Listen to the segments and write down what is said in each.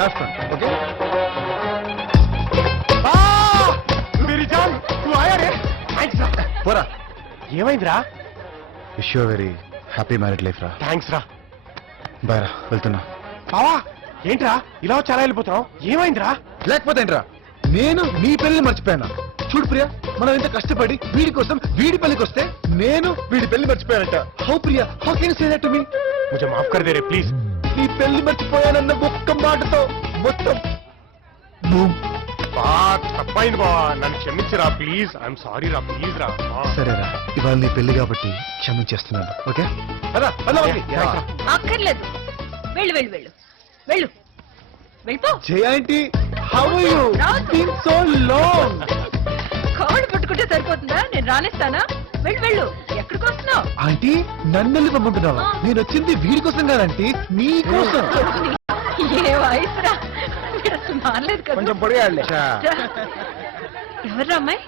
Have fun okay పోరా ఏమైందిరా? Wish you very happy married life రా. థ్యాంక్స్ రా. బాయ్ రా, వెళ్తున్నా. బావా ఏంట్రా ఇలా చాలా వెళ్ళిపోతున్నావు? ఏమైందిరా? లేకపోతే ఏంట్రా, నేను నీ పెళ్లి మర్చిపోయాను. చూడు ప్రియా, మనం ఎంత కష్టపడి వీడి కోసం వీడి పెళ్లికి వస్తే నేను వీడి పెళ్లి మర్చిపోయానంట. How Priya, how can you say that to me? ముझे माफ कर दे रे ప్లీజ్. నీ పెళ్లి మర్చిపోయానన్న ఒక్క మాటతో మొత్తం బూమ్. తప్పైంది బావా, నన్ను క్షమించరా ప్లీజ్. ఐఎమ్ సారీ రా, ప్లీజ్ రా. సరేరా, ఇవాళ నీ పెళ్లి కాబట్టి క్షమించేస్తున్నాను. ఓకే అక్కర్లేదు, వెళ్ళు వెళ్ళు వెళ్ళు వెళ్ళు వెళ్ళిపో. Jayanti, how are you? Been so long. కాళ్ళు పట్టుకుంటే సరిపోతుందా? నేను రానేస్తానా? వెళ్ళు వెళ్ళు. ఎక్కడికి వస్తున్నావు? ఆంటీ, నన్ను వెళ్ళి పంపుతున్నావా? నేను వచ్చింది వీడి కోసం కాదంటీ, నీ కోసం. ఏ వయసురా, మీరు అసలు మారలేదు కదా. కొంచెం పొడిగాడులే. ఎవర్రా అమ్మాయి?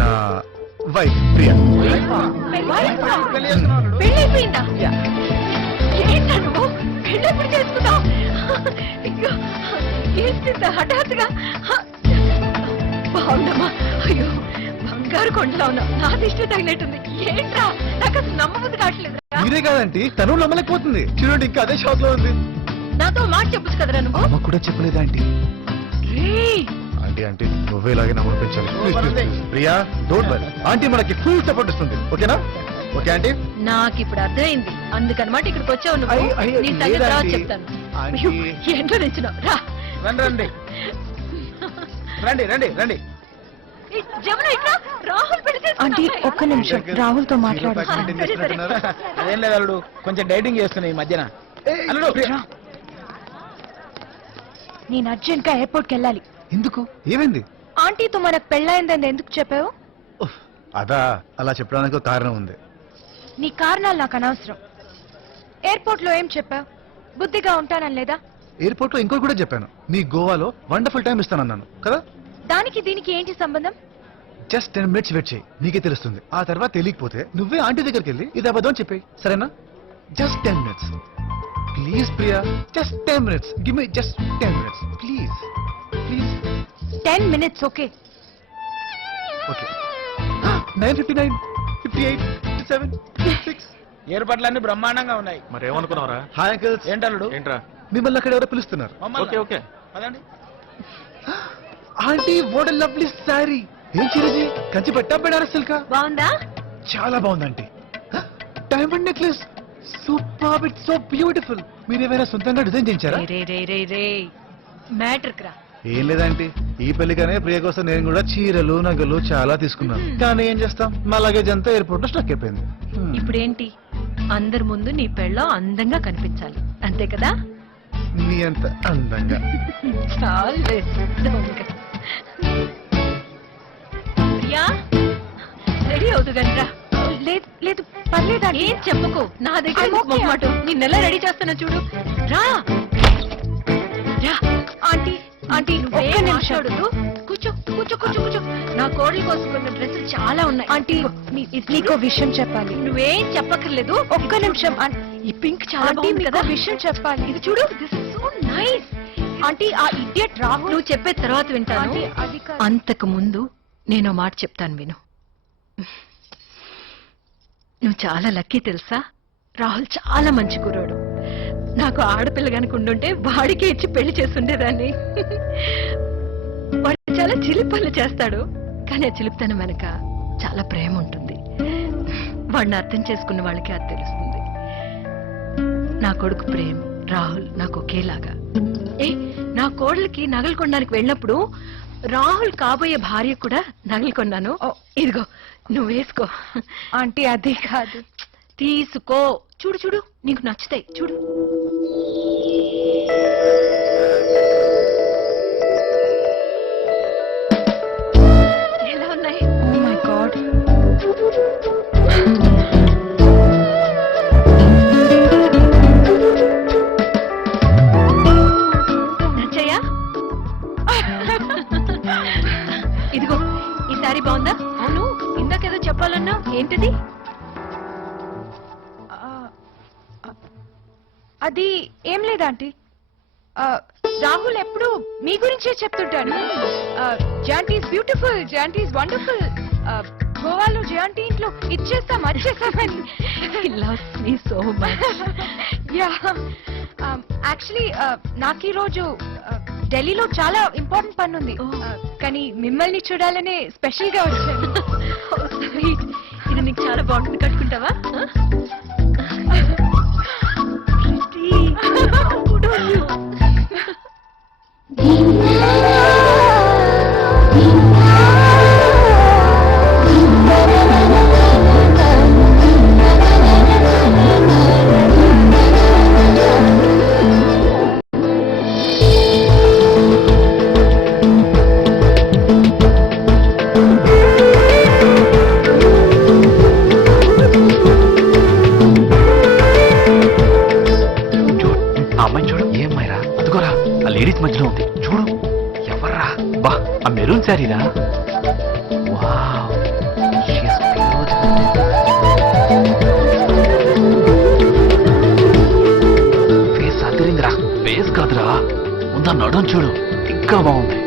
నా వైఫ్ ప్రియా. పెళ్ళైపోయిందా? ఏంటా నువ్వు పెళ్ళెప్పుడు చేసుకున్నావు? ఏంటి హఠాత్తుగా? బాగుందమ్మా. అయ్యో, బంగారు కొండలా ఉన్నావు. నా దిష్టి తగినట్టుంది. ఏంట్రా, నాకు అసలు నమ్మబుద్ధి కావట్లేదు. మీరే కాదంటీ, తను నమ్మలేకపోతుంది. చూడండి, ఇంకా అదే షాక్ లో ఉంది. నాతో మాట చెప్పచ్చు కదరా నువ్వు? అమ్మ కూడా చెప్పలేదు ఆంటీ. రేయ్, ఆంటీ ఆంటీ, నువ్వే ఇలాగే నమ్మపించాలి. Priya, don't worry. ఆంటీ మనకి ఫుల్ సపోర్ట్ ఇస్తుంది. ఓకేనా? Okay aunty. నాకు ఇప్పుడు అర్థమైంది. అందుకనమాట ఇక్కడికి వచ్చావు నువ్వు. నీ సంగతి తర్వాత చెప్తాను. అయ్యో, ఏంటో నిల్చున్నావు. రా రండి రండి రండి రండి. జమున, ఇక్కడ రాహుల్ పెళ్లి ఆంటీ, ఒక్క నిమిషం రాహుల్ తో మాట్లాడు. అదేం లేదు అల్లుడు, కొంచెం డైటింగ్ చేస్తున్నా ఈ మధ్యన. అల్లుడు, నేను అర్జెంట్ గా ఎయిర్పోర్ట్ కి వెళ్ళాలి. ఎందుకు? ఏమైంది? ఆంటీతో మనకు పెళ్ళైందని ఎందుకు చెప్పావు? అదా, అలా చెప్పడానికి ఒక కారణం ఉంది. నీ కారణాలు నాకు అనవసరం. ఎయిర్పోర్ట్ లో ఏం చెప్పావు? బుద్ధిగా ఉంటానని లేదా? ఎయిర్పోర్ట్ లో ఇంకోటి కూడా చెప్పాను. నీ గోవాలో వండర్ఫుల్ టైం ఇస్తానన్నాను కదా. దానికి దీనికి ఏంటి సంబంధం? జస్ట్ 10 minutes వెయిట్ చేయి, నీకే తెలుస్తుంది. ఆ తర్వాత తెలియకపోతే నువ్వే ఆంటీ దగ్గరికి వెళ్ళి ఇది అబద్ధం అని చెప్పేయి, సరేనా? Just 10 minutes please Priya. Just 10 minutes. Give me just 10 minutes please. Please 10 minutes. Okay okay. 9:59, 58, 57, 56. ఏర్పాట్లన్నీ బ్రహ్మాండంగా ఉన్నాయి. మరి ఏమనుకున్నావురా? Hi uncles. ఏంటల్లుడు? ఏంట్రా? మిమ్మల్ని అక్కడ ఎవరో పిలుస్తున్నారు. Okay okay. అదండి. Aunty, what a lovely sari. ఏం చిరుది? కంచి పట్టా బెనారస్ సిల్కా? బాగుందా? చాలా బాగుంది aunty. Diamond necklace, super, it's so beautiful. మీరు ఏమైనా సొంతంగా డిజైన్ చేయించారా? రే రే రే రే, మ్యాటర్ రా. ఏం లేదంటే ఈ పెళ్లిగానే ప్రియ కోసం నేను కూడా చీరలు నగలు చాలా తీసుకున్నాను. కానీ ఏం చేస్తాం, మా లగేజ్ అంతా ఎయిర్పోర్ట్ లో స్టక్ అయిపోయింది. ఇప్పుడేంటి, అందరి ముందు నీ పెళ్ళం అందంగా కనిపించాలి, అంతే కదా? నీ అంత అందంగా. చాలు. ప్రియా, రెడీ అవుతు గంట్రా. లేదు పర్లేదా? ఏం చెప్పకు, నా దగ్గర మొహమాట. నిన్నెలా రెడీ చేస్తున్నా చూడు. రా రా. ఆంటీ ఆంటీ, నువ్వే మాట్లాడొద్దు. కూర్చో కూర్చో కూర్చో కూర్చో. నా కోడలి కోసం కొన్ని డ్రెస్సులు చాలా ఉన్నాయి. ఆంటీ, నీకో విషయం చెప్పాలి. నువ్వేం చెప్పక్కర్లేదు. ఒక్క నిమిషం. ఈ పింక్ చాలా ఆంటీ, బాగుంది మీకో కదా. విషయం చెప్పాలి. ఇది చూడు, this is so nice. Aunty, ఆ ఇడియట్ రాహుల్. నువ్వు చెప్పే తర్వాత వింటాను. ఆంటీ, అది కాదు. అంతకు ముందు నేను మాట చెప్తాను విను. నువ్వు చాలా లక్కీ తెలుసా? రాహుల్ చాలా మంచి కుర్రాడు. నాకు ఆడపిల్ల కనుక ఉండుంటే వాడికి ఇచ్చి పెళ్లి చేస్తుండేదాన్ని. వాడు చాలా చిలిపి పనులు చేస్తాడు, కానీ ఆ చిలిపితనం వెనక చాలా ప్రేమ ఉంటుంది. వాడిని అర్థం చేసుకున్న వాళ్ళకి అది తెలుస్తుంది. నా కొడుకు ప్రేమ్, రాహుల్ నాకు ఒకేలాగా. నా కోడలికి నగలు కొనడానికి వెళ్ళినప్పుడు రాహుల్ కాబోయే భార్య కూడా నగలు కొన్నాను. ఇదిగో, నువ్వు వేసుకో. ఆంటీ, అది కాదు. తీసుకో. చూడు చూడు, నీకు నచ్చుతాయి. చూడు. ఎలా ఉన్నాయి? Oh my God. నచ్చాయా? ఇదిగో, ఈ సారీ బాగుందా? అవును, ఇందాకేదో చెప్పాలన్నా, ఏంటిది? అది ఏం లేదా ఆంటీ రాహుల్ ఎప్పుడు మీ గురించే చెప్తుంటాడు Jonty is beautiful, Jonty is wonderful, గోవాలో జాంటీ ఇంట్లో ఇచ్చేస్తాం వచ్చేస్తామని. He loves me so much. Yeah actually నాకు ఈ రోజు ఢిల్లీలో చాలా ఇంపార్టెంట్ పని ఉంది. Oh. కానీ మిమ్మల్ని చూడాలనే స్పెషల్ గా వచ్చాను. Oh, sweet. ఇది నీకు చాలా బాగుంటుంది, కట్టుకుంటావా? Pretty. How good are you? ఆ అమ్మాయి చూడు, ఏ అమ్మాయిరా? అదిగోరా ఆ లేడీస్ మధ్యలో ఉంది చూడు. ఎవర్రా? బా ఆ మెరూన్ శారీరా. Wow, she is beautiful. Face అదిరిందిరా. ఫేస్ కాదురా, ముందు నడుం చూడు, ఇంకా బాగుంది.